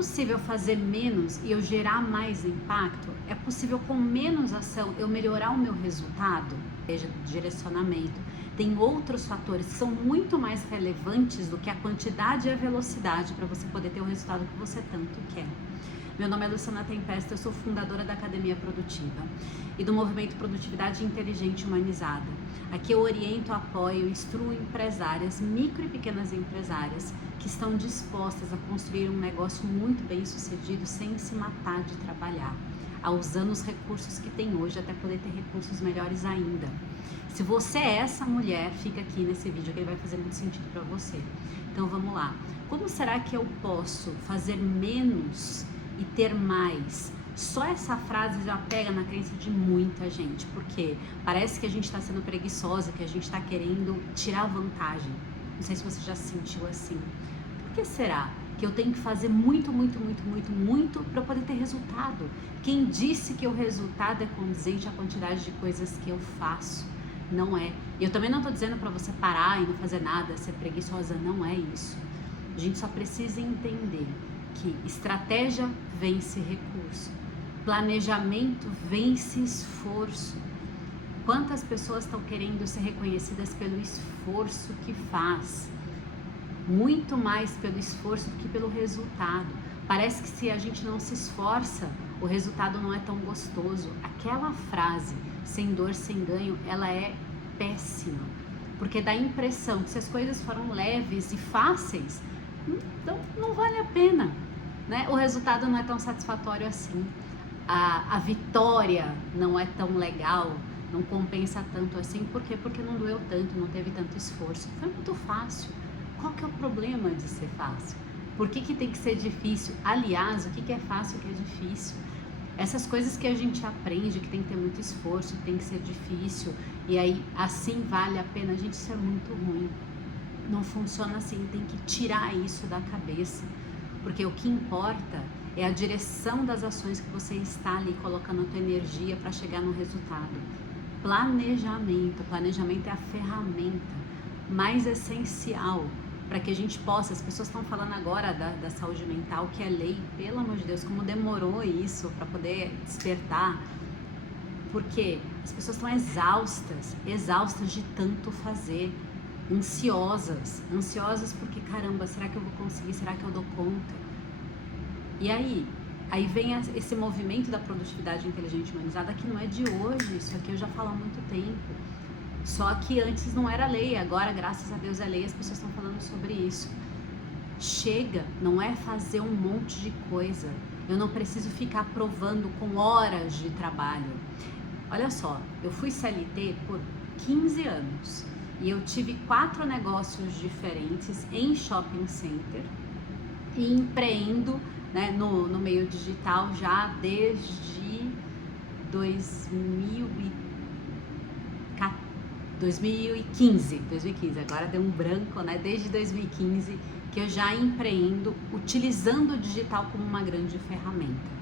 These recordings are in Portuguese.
possível fazer menos e eu gerar mais impacto? É possível com menos ação eu melhorar o meu resultado? Veja, direcionamento. Tem outros fatores que são muito mais relevantes do que a quantidade e a velocidade para você poder ter o resultado que você tanto quer. Meu nome é Luciana Tempesta, eu sou fundadora da Academia Produtiva e do movimento Produtividade Inteligente Humanizada. Aqui eu oriento, apoio, instruo empresárias, micro e pequenas empresárias que estão dispostas a construir um negócio muito bem sucedido sem se matar de trabalhar, usando os recursos que tem hoje até poder ter recursos melhores ainda. Se você é essa mulher, fica aqui nesse vídeo que ele vai fazer muito sentido para você. Então vamos lá. Como será que eu posso fazer menos e ter mais? Só essa frase já pega na crença de muita gente, porque parece que a gente está sendo preguiçosa, que a gente está querendo tirar vantagem. Não sei se você já se sentiu assim. Por que será que eu tenho que fazer muito para poder ter resultado? Quem disse que o resultado é condizente à quantidade de coisas que eu faço? Não é. E eu também não estou dizendo para você parar e não fazer nada, ser preguiçosa, não é isso. A gente só precisa entender que estratégia vence recurso, planejamento vence esforço. Quantas pessoas estão querendo ser reconhecidas pelo esforço que faz? Muito mais pelo esforço do que pelo resultado. Parece que se a gente não se esforça, o resultado não é tão gostoso. Aquela frase, sem dor, sem ganho, ela é péssima, porque dá a impressão que se as coisas foram leves e fáceis, então não vale a pena, né? O resultado não é tão satisfatório assim, a vitória não é tão legal, não compensa tanto assim. Por quê? Porque não doeu tanto, não teve tanto esforço, foi muito fácil. Qual que é o problema de ser fácil? Por que tem que ser difícil? Aliás, o que é fácil e o que é difícil? Essas coisas que a gente aprende, que tem que ter muito esforço, que tem que ser difícil, e aí assim vale a pena, gente, isso é muito ruim. Não funciona assim, tem que tirar isso da cabeça, porque o que importa é a direção das ações que você está ali colocando a tua energia para chegar no resultado. Planejamento é a ferramenta mais essencial para que a gente possa. As pessoas estão falando agora da saúde mental, que é lei, pelo amor de Deus, como demorou isso para poder despertar, porque as pessoas estão exaustas de tanto fazer, ansiosas porque caramba, será que eu vou conseguir, será que eu dou conta? E aí vem esse movimento da produtividade inteligente humanizada, que não é de hoje, isso aqui eu já falo há muito tempo. Só que antes não era lei, agora graças a Deus é lei, as pessoas estão falando sobre isso. Chega, não é fazer um monte de coisa, eu não preciso ficar provando com horas de trabalho. Olha só, eu fui CLT por 15 anos e eu tive 4 negócios diferentes em shopping center e empreendo, né, no meio digital já desde 2015, agora deu um branco, né? Desde 2015 que eu já empreendo utilizando o digital como uma grande ferramenta.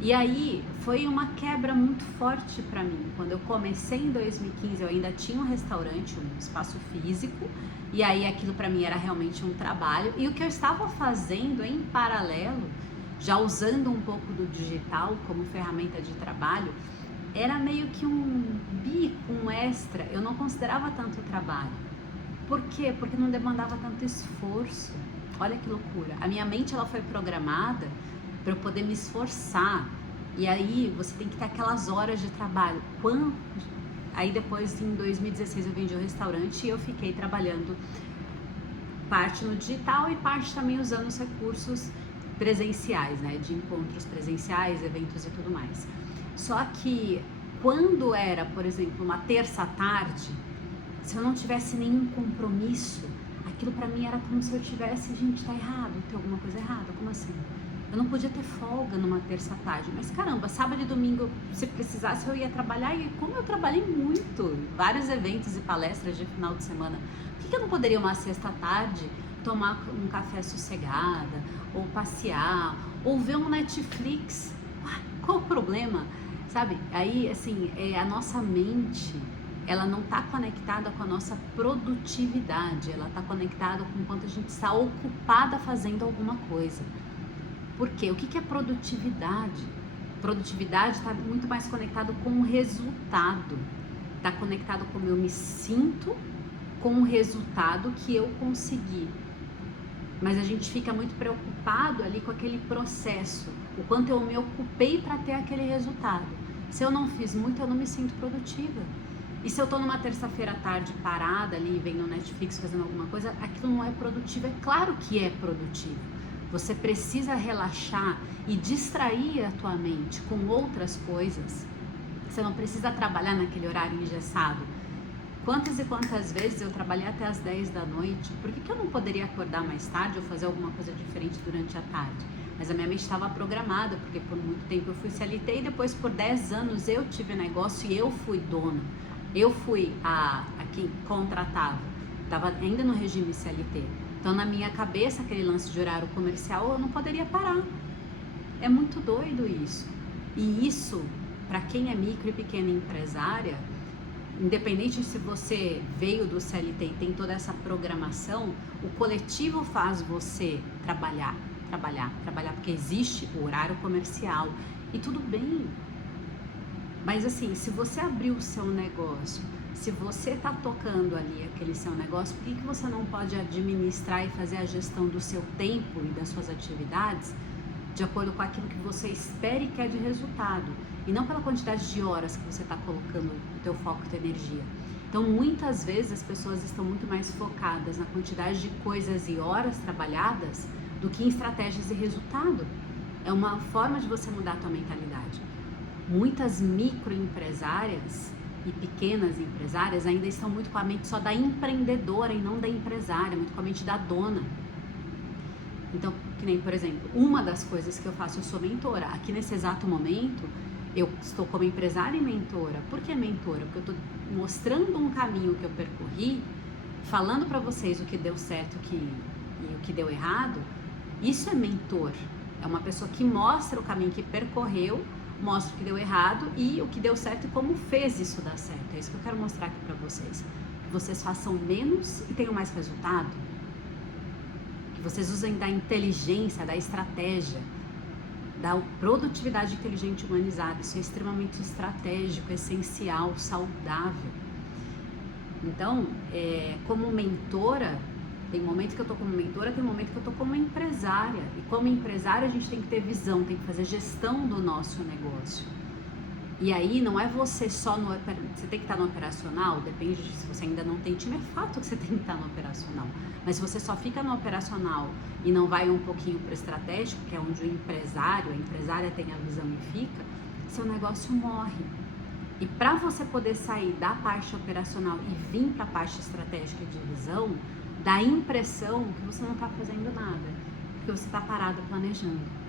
E aí foi uma quebra muito forte para mim. Quando eu comecei em 2015, eu ainda tinha um restaurante, um espaço físico, e aí aquilo para mim era realmente um trabalho. E o que eu estava fazendo em paralelo, já usando um pouco do digital como ferramenta de trabalho, era meio que um bico, um extra. Eu não considerava tanto trabalho. Por quê? Porque não demandava tanto esforço. Olha que loucura. A minha mente ela foi programada para eu poder me esforçar. E aí você tem que ter aquelas horas de trabalho. Aí depois, em 2016, eu vendi o restaurante e eu fiquei trabalhando parte no digital e parte também usando os recursos presenciais, né? De encontros presenciais, eventos e tudo mais. Só que quando era, por exemplo, uma terça à tarde, se eu não tivesse nenhum compromisso, aquilo pra mim era como se eu tivesse, gente, tá errado, tem alguma coisa errada, como assim? Eu não podia ter folga numa terça à tarde, mas caramba, sábado e domingo, se precisasse, eu ia trabalhar, e como eu trabalhei muito, vários eventos e palestras de final de semana, por que eu não poderia uma sexta à tarde tomar um café sossegada, ou passear, ou ver um Netflix? Qual o problema? Sabe? Aí, assim, a nossa mente, ela não está conectada com a nossa produtividade, ela está conectada com o quanto a gente está ocupada fazendo alguma coisa. Por quê? O que é produtividade? Produtividade está muito mais conectado com o resultado. Está conectado com como eu me sinto, com o resultado que eu consegui. Mas a gente fica muito preocupado ali com aquele processo, o quanto eu me ocupei para ter aquele resultado. Se eu não fiz muito, eu não me sinto produtiva. E se eu tô numa terça-feira à tarde parada ali, vendo Netflix, fazendo alguma coisa, aquilo não é produtivo. É claro que é produtivo. Você precisa relaxar e distrair a tua mente com outras coisas. Você não precisa trabalhar naquele horário engessado. Quantas e quantas vezes eu trabalhei até as 10 da noite? Por que eu não poderia acordar mais tarde ou fazer alguma coisa diferente durante a tarde? Mas a minha mente estava programada, porque por muito tempo eu fui CLT e depois por 10 anos eu tive negócio e eu fui dona. Eu fui a quem contratava. Estava ainda no regime CLT. Então na minha cabeça aquele lance de horário comercial eu não poderia parar. É muito doido isso. E isso, para quem é micro e pequena empresária, independente se você veio do CLT e tem toda essa programação, o coletivo faz você trabalhar, porque existe o horário comercial e tudo bem. Mas assim, se você abrir o seu negócio, se você tá tocando ali aquele seu negócio, por que você não pode administrar e fazer a gestão do seu tempo e das suas atividades de acordo com aquilo que você espera e quer de resultado, e não pela quantidade de horas que você está colocando o teu foco e tua energia. Então, muitas vezes as pessoas estão muito mais focadas na quantidade de coisas e horas trabalhadas do que em estratégias e resultado. É uma forma de você mudar a tua mentalidade. Muitas microempresárias e pequenas empresárias ainda estão muito com a mente só da empreendedora e não da empresária, muito com a mente da dona. Então, que nem, por exemplo, uma das coisas que eu faço, eu sou mentora. Aqui nesse exato momento, eu estou como empresária e mentora. Por que mentora? Porque eu estou mostrando um caminho que eu percorri, falando para vocês o que deu certo e o que deu errado. Isso é mentor. É uma pessoa que mostra o caminho que percorreu, mostra o que deu errado e o que deu certo e como fez isso dar certo. É isso que eu quero mostrar aqui para vocês. Que vocês façam menos e tenham mais resultado. Vocês usem da inteligência, da estratégia, da produtividade inteligente humanizada. Isso é extremamente estratégico, essencial, saudável. Então, como mentora, tem momento que eu tô como mentora, tem momento que eu tô como empresária. E como empresária a gente tem que ter visão, tem que fazer gestão do nosso negócio. E aí não é você só no... Você tem que estar no operacional, depende de se você ainda não tem time, é fato que você tem que estar no operacional. Mas se você só fica no operacional e não vai um pouquinho para o estratégico, que é onde o empresário, a empresária tem a visão e fica, seu negócio morre. E para você poder sair da parte operacional e vir para a parte estratégica de visão, dá a impressão que você não está fazendo nada, porque você está parado planejando.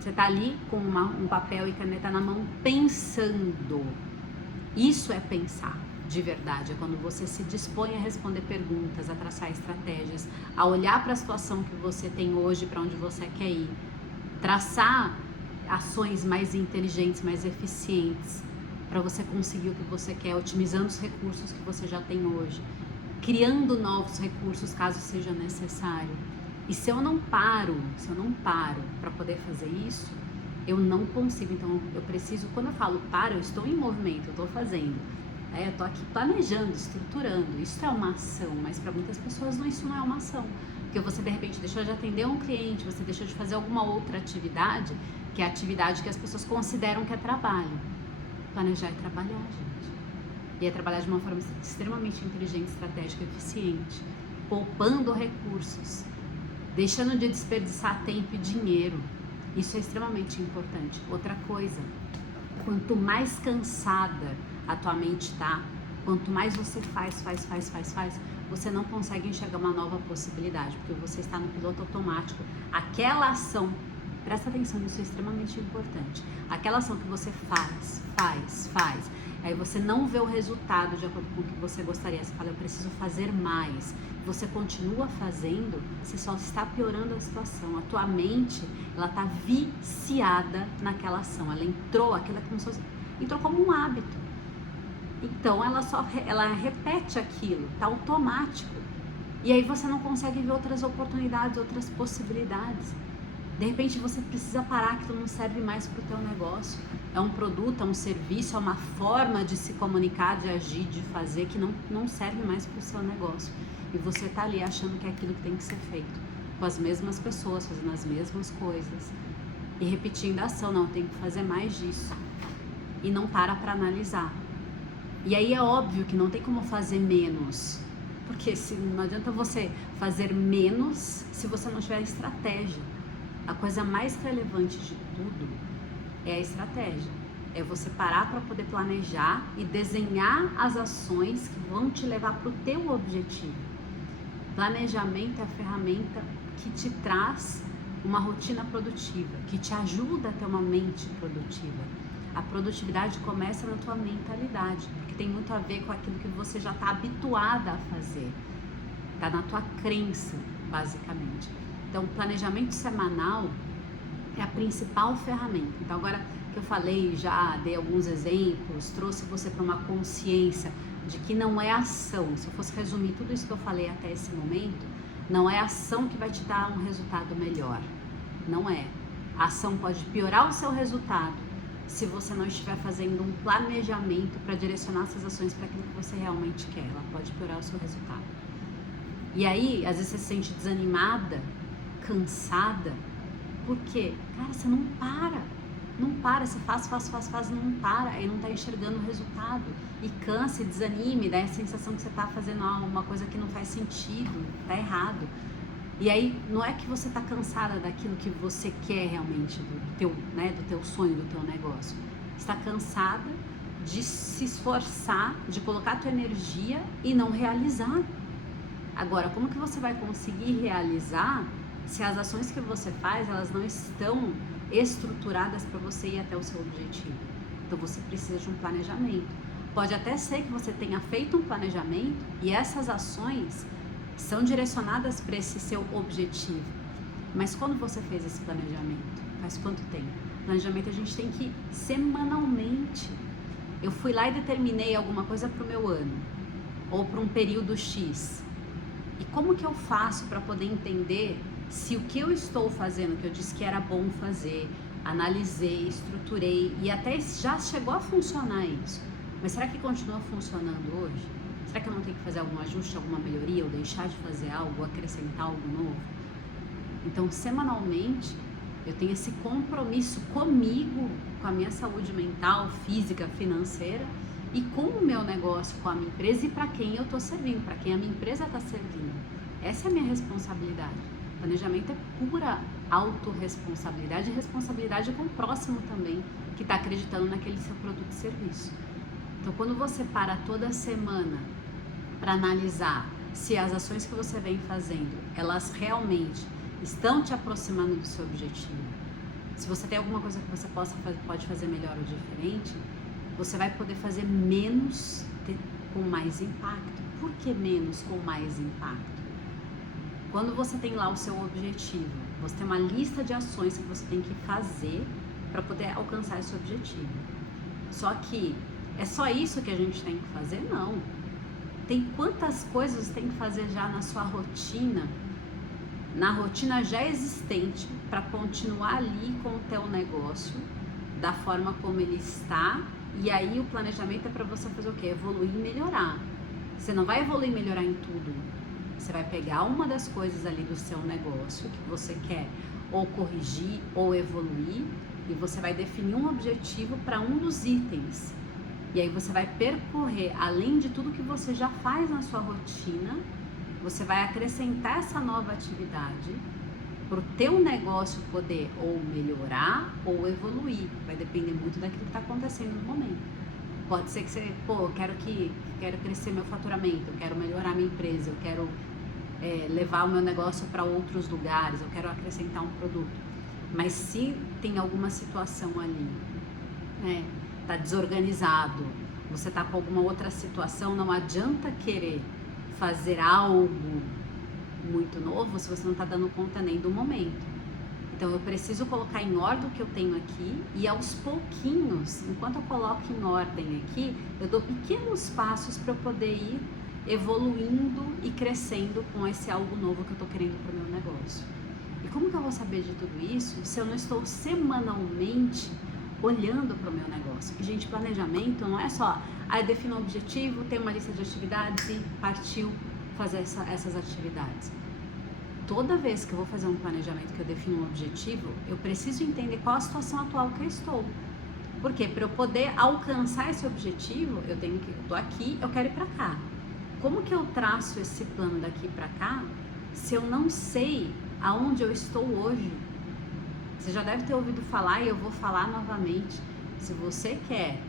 Você está ali com um papel e caneta na mão pensando. Isso é pensar, de verdade. É quando você se dispõe a responder perguntas, a traçar estratégias, a olhar para a situação que você tem hoje, para onde você quer ir. Traçar ações mais inteligentes, mais eficientes, para você conseguir o que você quer, otimizando os recursos que você já tem hoje. Criando novos recursos, caso seja necessário. E se eu não paro para poder fazer isso, eu não consigo. Então eu preciso, quando eu falo paro, eu estou em movimento, eu estou fazendo. Eu estou aqui planejando, estruturando. Isso é uma ação, mas para muitas pessoas isso não é uma ação. Porque você de repente deixou de atender um cliente, você deixou de fazer alguma outra atividade, que é a atividade que as pessoas consideram que é trabalho. Planejar é trabalhar, gente. E é trabalhar de uma forma extremamente inteligente, estratégica, eficiente, poupando recursos, deixando de desperdiçar tempo e dinheiro. Isso é extremamente importante. Outra coisa, quanto mais cansada a tua mente tá, quanto mais você faz, você não consegue enxergar uma nova possibilidade, porque você está no piloto automático. Aquela ação, presta atenção, isso é extremamente importante. Aquela ação que você faz, aí você não vê o resultado de acordo com o que você gostaria. Você fala, eu preciso fazer mais. Você continua fazendo, você só está piorando a situação. A tua mente, ela está viciada naquela ação. Ela entrou, aquilo é como se fosse, entrou como um hábito. Então ela repete aquilo, tá automático. E aí você não consegue ver outras oportunidades, outras possibilidades. De repente você precisa parar, que não serve mais para o teu negócio. É um produto, é um serviço, é uma forma de se comunicar, de agir, de fazer, que não serve mais para o seu negócio. E você tá ali achando que é aquilo que tem que ser feito, com as mesmas pessoas, fazendo as mesmas coisas. E repetindo a ação, não, tem que fazer mais disso. E não para analisar. E aí é óbvio que não tem como fazer menos. Porque não adianta você fazer menos se você não tiver estratégia. A coisa mais relevante de tudo é a estratégia. É você parar para poder planejar e desenhar as ações que vão te levar para o teu objetivo. Planejamento é a ferramenta que te traz uma rotina produtiva, que te ajuda a ter uma mente produtiva. A produtividade começa na tua mentalidade, porque tem muito a ver com aquilo que você já está habituada a fazer. Está na tua crença, basicamente. Então, o planejamento semanal é a principal ferramenta. Então, agora que eu falei, já dei alguns exemplos, trouxe você para uma consciência de que não é ação. Se eu fosse resumir tudo isso que eu falei até esse momento, não é ação que vai te dar um resultado melhor. Não é. A ação pode piorar o seu resultado se você não estiver fazendo um planejamento para direcionar essas ações para aquilo que você realmente quer. Ela pode piorar o seu resultado. E aí, às vezes você se sente desanimada, cansada, porque, cara, você não para, você faz, não para, aí não tá enxergando o resultado, e cansa, e desanime, dá a sensação que você tá fazendo uma coisa que não faz sentido, tá errado. E aí, não é que você tá cansada daquilo que você quer realmente, do teu sonho, do teu negócio, você tá cansada de se esforçar, de colocar a tua energia e não realizar. Agora, como que você vai conseguir realizar se as ações que você faz, elas não estão estruturadas para você ir até o seu objetivo? Então, você precisa de um planejamento. Pode até ser que você tenha feito um planejamento e essas ações são direcionadas para esse seu objetivo. Mas quando você fez esse planejamento? Faz quanto tempo? Planejamento a gente tem que ir semanalmente. Eu fui lá e determinei alguma coisa para o meu ano ou para um período X. E como que eu faço para poder entender se o que eu estou fazendo, que eu disse que era bom fazer, analisei, estruturei e até já chegou a funcionar isso, mas será que continua funcionando hoje? Será que eu não tenho que fazer algum ajuste, alguma melhoria, ou deixar de fazer algo, ou acrescentar algo novo? Então, semanalmente, eu tenho esse compromisso comigo, com a minha saúde mental, física, financeira, e com o meu negócio, com a minha empresa e para quem eu estou servindo, para quem a minha empresa está servindo. Essa é a minha responsabilidade. Planejamento é pura autorresponsabilidade e responsabilidade com o próximo também, que está acreditando naquele seu produto e serviço. Então, quando você para toda semana para analisar se as ações que você vem fazendo, elas realmente estão te aproximando do seu objetivo, se você tem alguma coisa que você pode fazer melhor ou diferente, você vai poder fazer menos com mais impacto. Por que menos com mais impacto? Quando você tem lá o seu objetivo, você tem uma lista de ações que você tem que fazer para poder alcançar esse objetivo. Só que é só isso que a gente tem que fazer? Não. Tem quantas coisas você tem que fazer já na sua rotina, na rotina já existente, para continuar ali com o teu negócio, da forma como ele está. E aí o planejamento é para você fazer o quê? Evoluir e melhorar. Você não vai evoluir e melhorar em tudo. Você vai pegar uma das coisas ali do seu negócio que você quer ou corrigir ou evoluir, e você vai definir um objetivo para um dos itens. E aí você vai percorrer, além de tudo que você já faz na sua rotina, você vai acrescentar essa nova atividade para o teu negócio poder ou melhorar ou evoluir. Vai depender muito daquilo que está acontecendo no momento. Pode ser que você, eu quero crescer meu faturamento, eu quero melhorar minha empresa, eu quero levar o meu negócio para outros lugares, eu quero acrescentar um produto. Mas se tem alguma situação ali, tá desorganizado, você tá com alguma outra situação, não adianta querer fazer algo muito novo se você não tá dando conta nem do momento. Então eu preciso colocar em ordem o que eu tenho aqui, e aos pouquinhos, enquanto eu coloco em ordem aqui, eu dou pequenos passos para eu poder ir evoluindo e crescendo com esse algo novo que eu tô querendo pro meu negócio. E como que eu vou saber de tudo isso se eu não estou semanalmente olhando para o meu negócio? E, gente, planejamento não é só, eu defino um objetivo, tenho uma lista de atividades e partiu fazer essas atividades. Toda vez que eu vou fazer um planejamento, que eu defino um objetivo, eu preciso entender qual a situação atual que eu estou. Porque para eu poder alcançar esse objetivo, eu tô aqui, eu quero ir para cá. Como que eu traço esse plano daqui para cá se eu não sei aonde eu estou hoje? Você já deve ter ouvido falar e eu vou falar novamente. Se você quer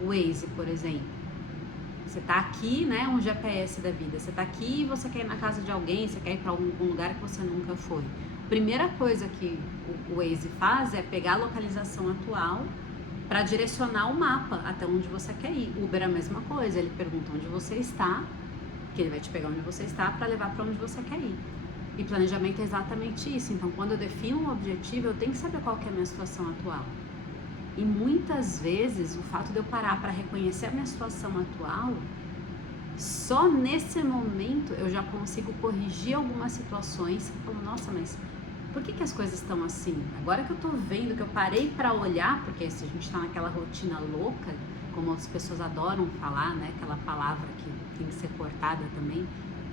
o Waze, por exemplo, você tá aqui, né, um GPS da vida, você tá aqui e você quer ir na casa de alguém, você quer ir para algum lugar que você nunca foi. Primeira coisa que o Waze faz é pegar a localização atual para direcionar o mapa até onde você quer ir. Uber é a mesma coisa, ele pergunta onde você está, que ele vai te pegar onde você está para levar para onde você quer ir. E planejamento é exatamente isso. Então, quando eu defino um objetivo, eu tenho que saber qual que é a minha situação atual. E muitas vezes, o fato de eu parar para reconhecer a minha situação atual, só nesse momento eu já consigo corrigir algumas situações. Falando, nossa, mas por que as coisas estão assim? Agora que eu tô vendo, que eu parei para olhar, porque se a gente tá naquela rotina louca, como as pessoas adoram falar, né? Aquela palavra que tem que ser cortada também,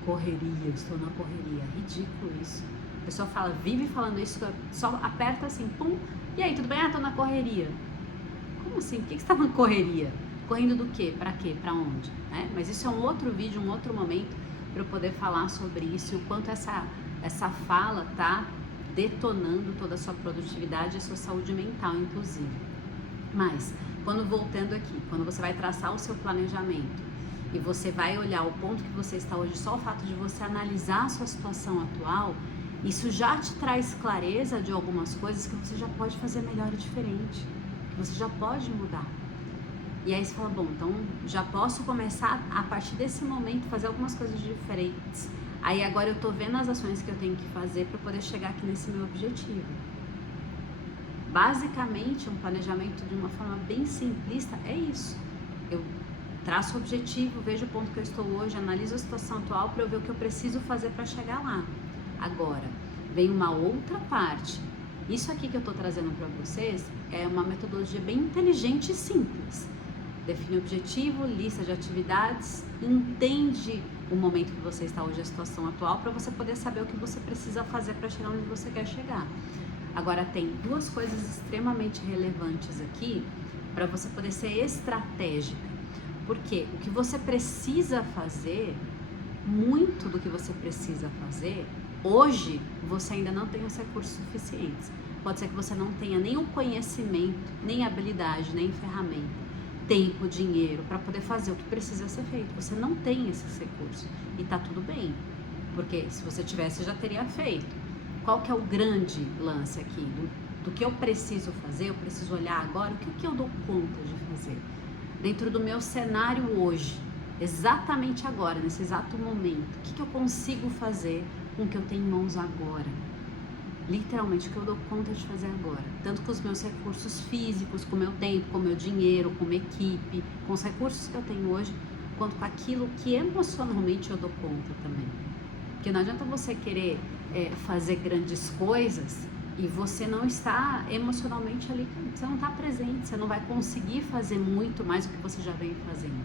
correria, estou na correria. Ridículo isso. A pessoa fala, vive falando isso, só aperta assim, pum, e aí, tudo bem? Tô na correria. Como assim? Por que você tá na correria? Correndo do quê? Pra quê? Pra onde? Né? Mas isso é um outro vídeo, um outro momento para eu poder falar sobre isso e o quanto essa fala tá detonando toda a sua produtividade e a sua saúde mental, inclusive. Mas, voltando aqui, quando você vai traçar o seu planejamento e você vai olhar o ponto que você está hoje, só o fato de você analisar a sua situação atual, isso já te traz clareza de algumas coisas que você já pode fazer melhor e diferente, que você já pode mudar. E aí você fala, bom, então já posso começar a partir desse momento fazer algumas coisas diferentes. Aí agora eu tô vendo as ações que eu tenho que fazer para poder chegar aqui nesse meu objetivo. Basicamente, um planejamento de uma forma bem simplista é isso. Eu traço o objetivo, vejo o ponto que eu estou hoje, analiso a situação atual para eu ver o que eu preciso fazer para chegar lá. Agora, vem uma outra parte. Isso aqui que eu tô trazendo para vocês é uma metodologia bem inteligente e simples. Define o objetivo, lista de atividades, entende o momento que você está hoje, a situação atual, para você poder saber o que você precisa fazer para chegar onde você quer chegar. Agora, tem duas coisas extremamente relevantes aqui para você poder ser estratégica. Porque o que você precisa fazer, muito do que você precisa fazer, hoje você ainda não tem os recursos suficientes. Pode ser que você não tenha nem o conhecimento, nem a habilidade, nem ferramenta, tempo, dinheiro para poder fazer o que precisa ser feito. Você não tem esses recursos e tá tudo bem, porque se você tivesse já teria feito. Qual que é o grande lance aqui do que eu preciso fazer? Eu preciso olhar agora o que eu dou conta de fazer dentro do meu cenário hoje, exatamente agora, nesse exato momento. O que eu consigo fazer com o que eu tenho em mãos agora? Literalmente o que eu dou conta de fazer agora, tanto com os meus recursos físicos, com o meu tempo, com o meu dinheiro, com a minha equipe, com os recursos que eu tenho hoje, quanto com aquilo que emocionalmente eu dou conta também. Porque não adianta você querer fazer grandes coisas e você não está emocionalmente ali, você não está presente, você não vai conseguir fazer muito mais do que você já vem fazendo.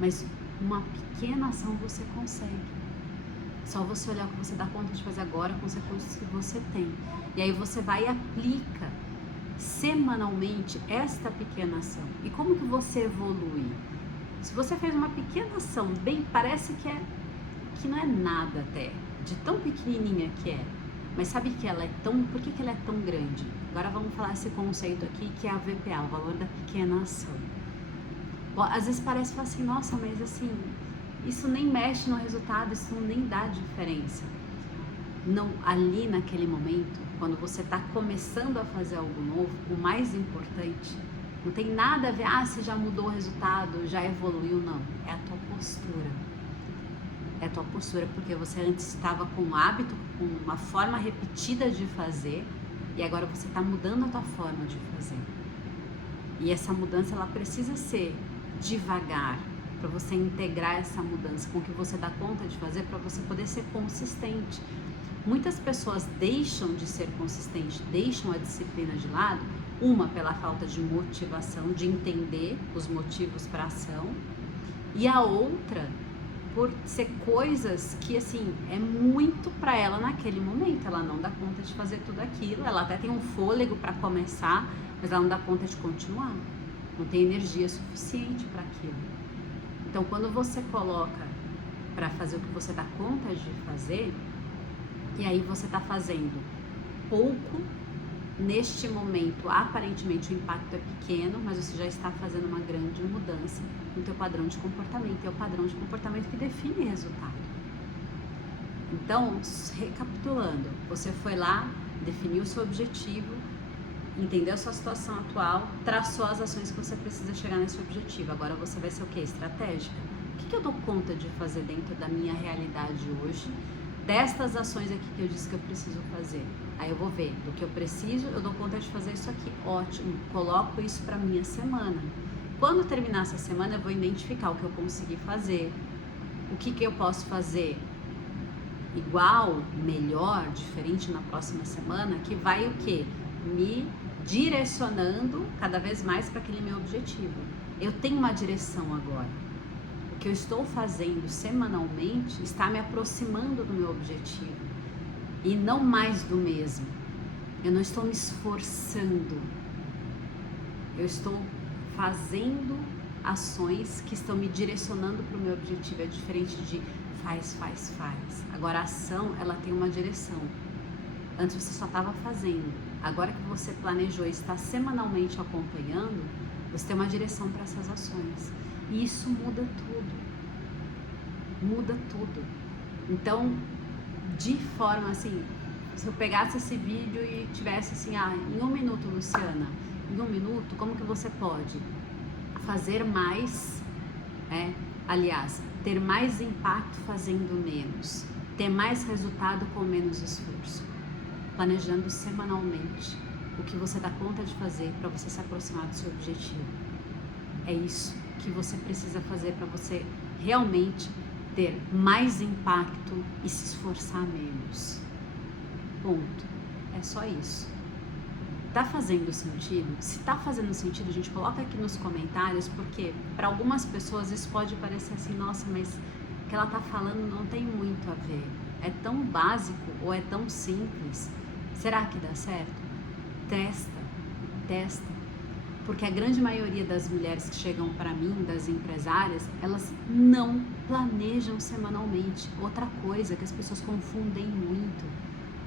Mas uma pequena ação você consegue. Só você olhar o que você dá conta de fazer agora com os recursos que você tem. E aí você vai e aplica semanalmente esta pequena ação. E como que você evolui? Se você fez uma pequena ação, bem, parece que não é nada até, de tão pequenininha que é. Mas sabe que ela é tão... Por que ela é tão grande? Agora vamos falar esse conceito aqui que é a VPA, o valor da pequena ação. Às vezes parece assim, nossa, mas assim... Isso nem mexe no resultado, isso nem dá diferença. Não, ali naquele momento, quando você está começando a fazer algo novo, o mais importante, não tem nada a ver, você já mudou o resultado, já evoluiu, não. É a tua postura. É a tua postura, porque você antes estava com um hábito, com uma forma repetida de fazer, e agora você está mudando a tua forma de fazer. E essa mudança, ela precisa ser devagar, para você integrar essa mudança com o que você dá conta de fazer, para você poder ser consistente. Muitas pessoas deixam de ser consistentes, deixam a disciplina de lado, uma pela falta de motivação, de entender os motivos para a ação, e a outra por ser coisas que, assim, é muito para ela naquele momento. Ela não dá conta de fazer tudo aquilo, ela até tem um fôlego para começar, mas ela não dá conta de continuar, não tem energia suficiente para aquilo. Então, quando você coloca para fazer o que você dá conta de fazer, e aí você está fazendo pouco, neste momento, aparentemente o impacto é pequeno, mas você já está fazendo uma grande mudança no teu padrão de comportamento. É o padrão de comportamento que define resultado. Então, recapitulando, você foi lá, definiu o seu objetivo, entendeu a sua situação atual, traçou as ações que você precisa chegar nesse objetivo. Agora você vai ser o quê? Estratégica. O que eu dou conta de fazer dentro da minha realidade hoje? Destas ações aqui que eu disse que eu preciso fazer. Aí eu vou ver, do que eu preciso, eu dou conta de fazer isso aqui. Ótimo, coloco isso para minha semana. Quando terminar essa semana, eu vou identificar o que eu consegui fazer, o que eu posso fazer igual, melhor, diferente na próxima semana, que vai o quê? Me direcionando cada vez mais para aquele meu objetivo. Eu tenho uma direção agora. O que eu estou fazendo semanalmente está me aproximando do meu objetivo e não mais do mesmo. Eu não estou me esforçando, eu estou fazendo ações que estão me direcionando para o meu objetivo. É diferente de faz. Agora a ação, ela tem uma direção. Antes você só estava fazendo. Agora que você planejou e está semanalmente acompanhando, você tem uma direção para essas ações. E isso muda tudo. Muda tudo. Então, de forma assim, se eu pegasse esse vídeo e tivesse assim, em 1 minuto, Luciana, em 1 minuto, como que você pode fazer mais, aliás, ter mais impacto fazendo menos, ter mais resultado com menos esforço, planejando semanalmente o que você dá conta de fazer para você se aproximar do seu objetivo. É isso que você precisa fazer para você realmente ter mais impacto e se esforçar menos. Ponto. É só isso. Tá fazendo sentido? Se tá fazendo sentido, a gente coloca aqui nos comentários, porque para algumas pessoas isso pode parecer assim, nossa, mas o que ela tá falando não tem muito a ver. É tão básico ou é tão simples. Será que dá certo? Testa. Porque a grande maioria das mulheres que chegam para mim, das empresárias, elas não planejam semanalmente. Outra coisa que as pessoas confundem muito.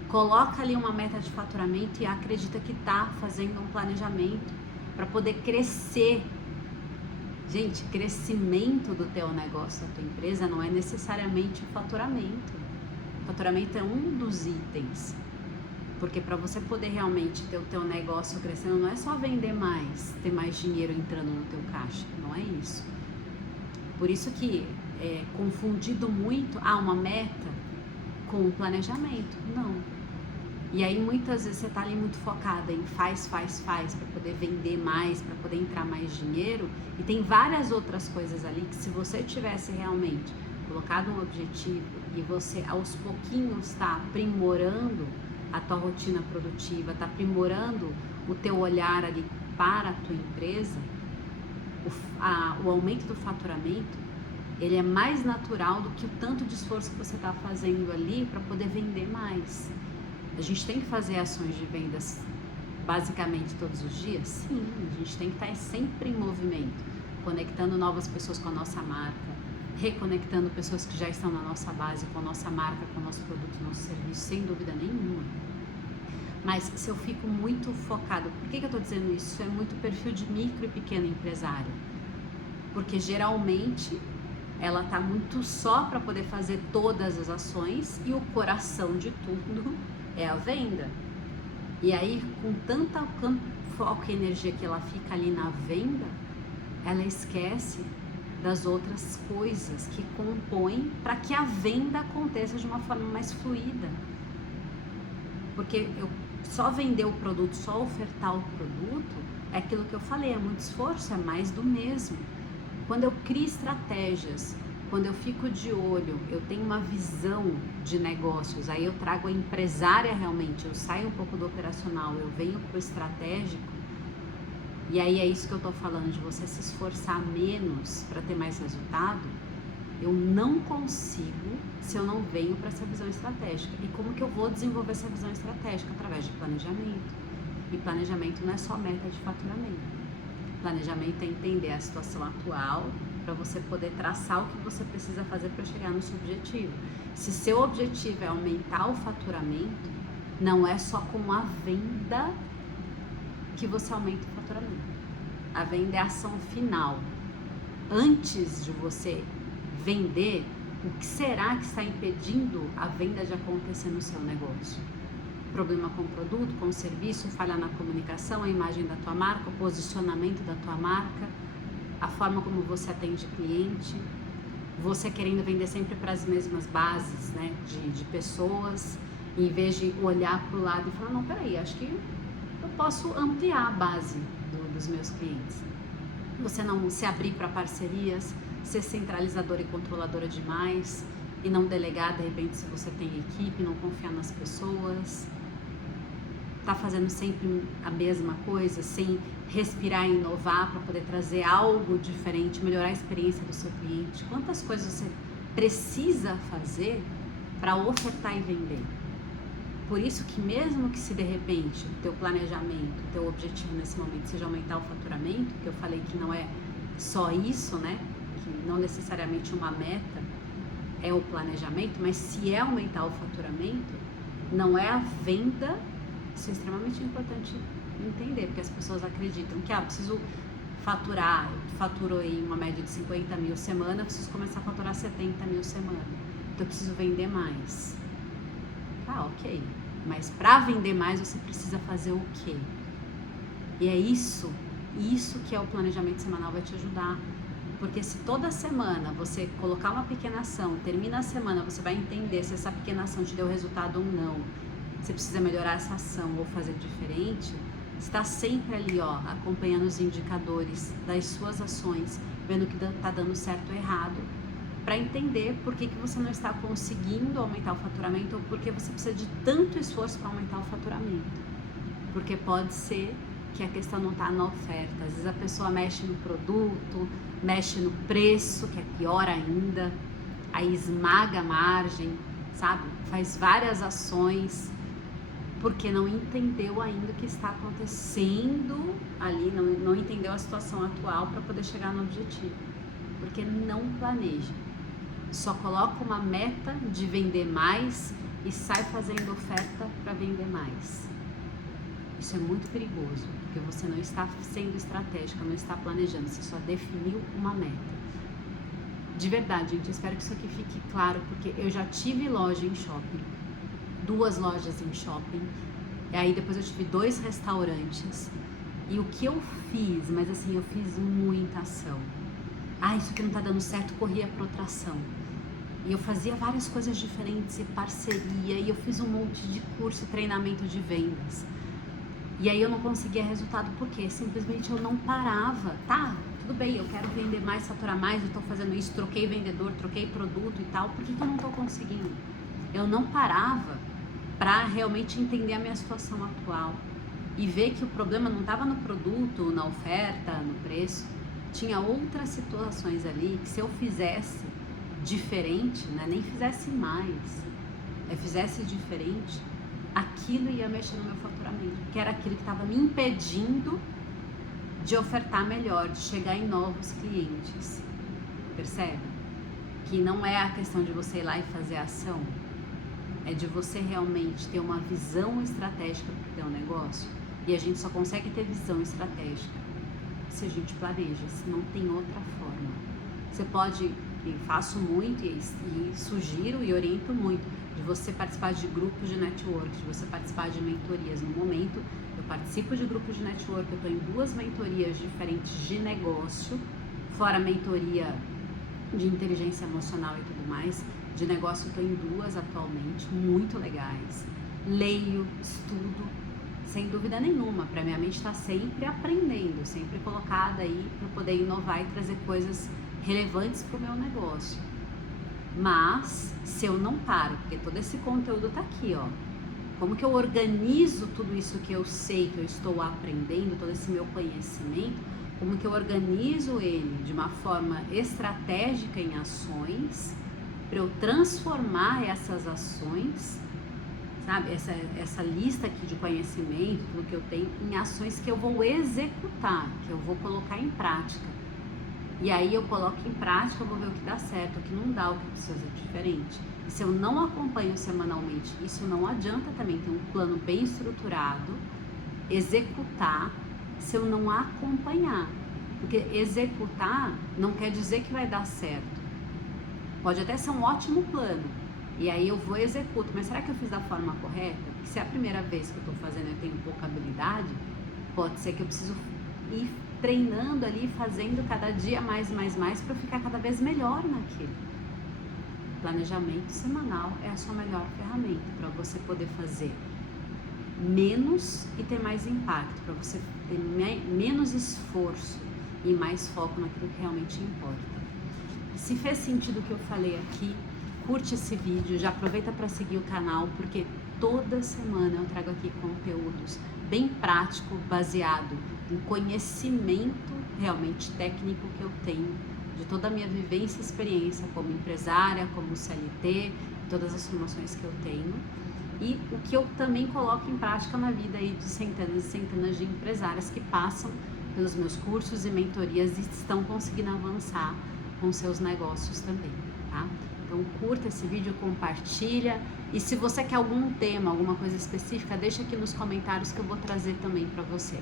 Coloca ali uma meta de faturamento e acredita que tá fazendo um planejamento para poder crescer. Gente, crescimento do teu negócio, da tua empresa, não é necessariamente o faturamento. O faturamento é um dos itens. Porque para você poder realmente ter o teu negócio crescendo, não é só vender mais, ter mais dinheiro entrando no teu caixa, não é isso. Por isso que é confundido muito, uma meta com planejamento, não. E aí muitas vezes você tá ali muito focada em faz, para poder vender mais, para poder entrar mais dinheiro, e tem várias outras coisas ali que se você tivesse realmente colocado um objetivo e você aos pouquinhos está aprimorando a tua rotina produtiva, está aprimorando o teu olhar ali para a tua empresa, o aumento do faturamento, ele é mais natural do que o tanto de esforço que você está fazendo ali para poder vender mais. A gente tem que fazer ações de vendas basicamente todos os dias? Sim, a gente tem que estar sempre em movimento, conectando novas pessoas com a nossa marca, reconectando pessoas que já estão na nossa base, com a nossa marca, com o nosso produto, nosso serviço, sem dúvida nenhuma. Mas se eu fico muito focado, por que eu estou dizendo isso? Isso é muito perfil de micro e pequeno empresário. Porque geralmente ela está muito só para poder fazer todas as ações e o coração de tudo é a venda. E aí, com tanta foco e energia que ela fica ali na venda, ela esquece das outras coisas que compõem para que a venda aconteça de uma forma mais fluida. Porque eu só vender o produto, só ofertar o produto, é aquilo que eu falei, é muito esforço, é mais do mesmo. Quando eu crio estratégias quando eu fico de olho, eu tenho uma visão de negócios, aí eu trago a empresária realmente, eu saio um pouco do operacional, eu venho pro estratégico, e aí é isso que eu tô falando, de você se esforçar menos para ter mais resultado. Eu não consigo se eu não venho para essa visão estratégica. E como que eu vou desenvolver essa visão estratégica? Através de planejamento. E planejamento não é só meta de faturamento. Planejamento é entender a situação atual para você poder traçar o que você precisa fazer para chegar no seu objetivo. Se seu objetivo é aumentar o faturamento, não é só com a venda que você aumenta o faturamento. A venda é a ação final. Antes de você vender, o que será que está impedindo a venda de acontecer no seu negócio? Problema com o produto, com o serviço, falha na comunicação, a imagem da tua marca, o posicionamento da tua marca, a forma como você atende cliente, você querendo vender sempre para as mesmas bases, né, de pessoas, em vez de olhar para o lado e falar, não, peraí, acho que eu posso ampliar a base dos meus clientes. Você não se abrir para parcerias, ser centralizadora e controladora demais e não delegar, de repente, se você tem equipe, não confiar nas pessoas, tá fazendo sempre a mesma coisa, sem respirar e inovar para poder trazer algo diferente, melhorar a experiência do seu cliente. Quantas coisas você precisa fazer para ofertar e vender? Por isso que mesmo que se de repente o teu planejamento, o teu objetivo nesse momento seja aumentar o faturamento, que eu falei que não é só isso, né? Que não necessariamente uma meta é o planejamento, mas se é aumentar o faturamento, não é a venda. Isso é extremamente importante entender, porque as pessoas acreditam que preciso faturar, eu faturo aí uma média de 50 mil semana, preciso começar a faturar 70 mil semana, então eu preciso vender mais. Tá, ok, mas para vender mais você precisa fazer o quê? E é isso que é o planejamento semanal vai te ajudar. Porque se toda semana você colocar uma pequena ação, termina a semana, você vai entender se essa pequena ação te deu resultado ou não, você precisa melhorar essa ação ou fazer diferente, você está sempre ali, ó, acompanhando os indicadores das suas ações, vendo o que está dando certo ou errado, para entender por que você não está conseguindo aumentar o faturamento ou por que você precisa de tanto esforço para aumentar o faturamento. Porque pode ser que a questão não está na oferta. Às vezes a pessoa mexe no produto, mexe no preço, que é pior ainda, aí esmaga a margem, sabe? Faz várias ações porque não entendeu ainda o que está acontecendo ali, não entendeu a situação atual para poder chegar no objetivo. Porque não planeja. Só coloca uma meta de vender mais e sai fazendo oferta para vender mais. Isso é muito perigoso, porque você não está sendo estratégica, não está planejando, você só definiu uma meta. De verdade, gente, eu espero que isso aqui fique claro, porque eu já tive loja em shopping, 2 lojas em shopping, e aí depois eu tive 2 restaurantes, e o que eu fiz, mas assim, eu fiz muita ação. Isso aqui não tá dando certo, corria para outra ação. E eu fazia várias coisas diferentes, e parceria, e eu fiz um monte de curso e treinamento de vendas. E aí eu não conseguia resultado, porque simplesmente eu não parava. Tá, tudo bem, eu quero vender mais, faturar mais, eu tô fazendo isso, troquei vendedor, troquei produto e tal, por que eu não tô conseguindo? Eu não parava para realmente entender a minha situação atual e ver que o problema não estava no produto, na oferta, no preço. Tinha outras situações ali que se eu fizesse diferente, né, nem fizesse mais, fizesse diferente, aquilo ia mexer no meu faturamento, que era aquilo que estava me impedindo de ofertar melhor, de chegar em novos clientes. Percebe? Que não é a questão de você ir lá e fazer ação, é de você realmente ter uma visão estratégica para o teu negócio. E a gente só consegue ter visão estratégica se a gente planeja, se não tem outra forma. Você pode, e faço muito e sugiro e oriento muito, de você participar de grupos de network, de você participar de mentorias. No momento, eu participo de grupos de network, eu estou em 2 mentorias diferentes de negócio, fora a mentoria de inteligência emocional e tudo mais. De negócio, eu estou em 2 atualmente, muito legais. Leio, estudo, sem dúvida nenhuma, para minha mente estar sempre aprendendo, sempre colocada aí para poder inovar e trazer coisas relevantes para o meu negócio. Mas se eu não paro, porque todo esse conteúdo tá aqui, ó. Como que eu organizo tudo isso que eu sei, que eu estou aprendendo, todo esse meu conhecimento, como que eu organizo ele de uma forma estratégica em ações, para eu transformar essas ações, sabe, essa lista aqui de conhecimento, tudo que eu tenho, em ações que eu vou executar, que eu vou colocar em prática. E aí eu coloco em prática, eu vou ver o que dá certo, o que não dá, o que precisa ser diferente. E se eu não acompanho semanalmente, isso não adianta também ter um plano bem estruturado, executar, se eu não acompanhar. Porque executar não quer dizer que vai dar certo. Pode até ser um ótimo plano, e aí eu vou e executo, mas será que eu fiz da forma correta? Porque se é a primeira vez que eu estou fazendo e eu tenho pouca habilidade, pode ser que eu preciso ir treinando ali, fazendo cada dia mais para eu ficar cada vez melhor naquilo. Planejamento semanal é a sua melhor ferramenta para você poder fazer menos e ter mais impacto, para você ter menos esforço e mais foco naquilo que realmente importa. Se fez sentido o que eu falei aqui, curte esse vídeo, já aproveita para seguir o canal, porque toda semana eu trago aqui conteúdos bem prático, baseado em conhecimento realmente técnico que eu tenho, de toda a minha vivência e experiência como empresária, como CLT, todas as formações que eu tenho, e o que eu também coloco em prática na vida aí de centenas e centenas de empresárias que passam pelos meus cursos e mentorias e estão conseguindo avançar com seus negócios também, tá? Então curta esse vídeo, compartilha, e se você quer algum tema, alguma coisa específica, deixa aqui nos comentários que eu vou trazer também para você.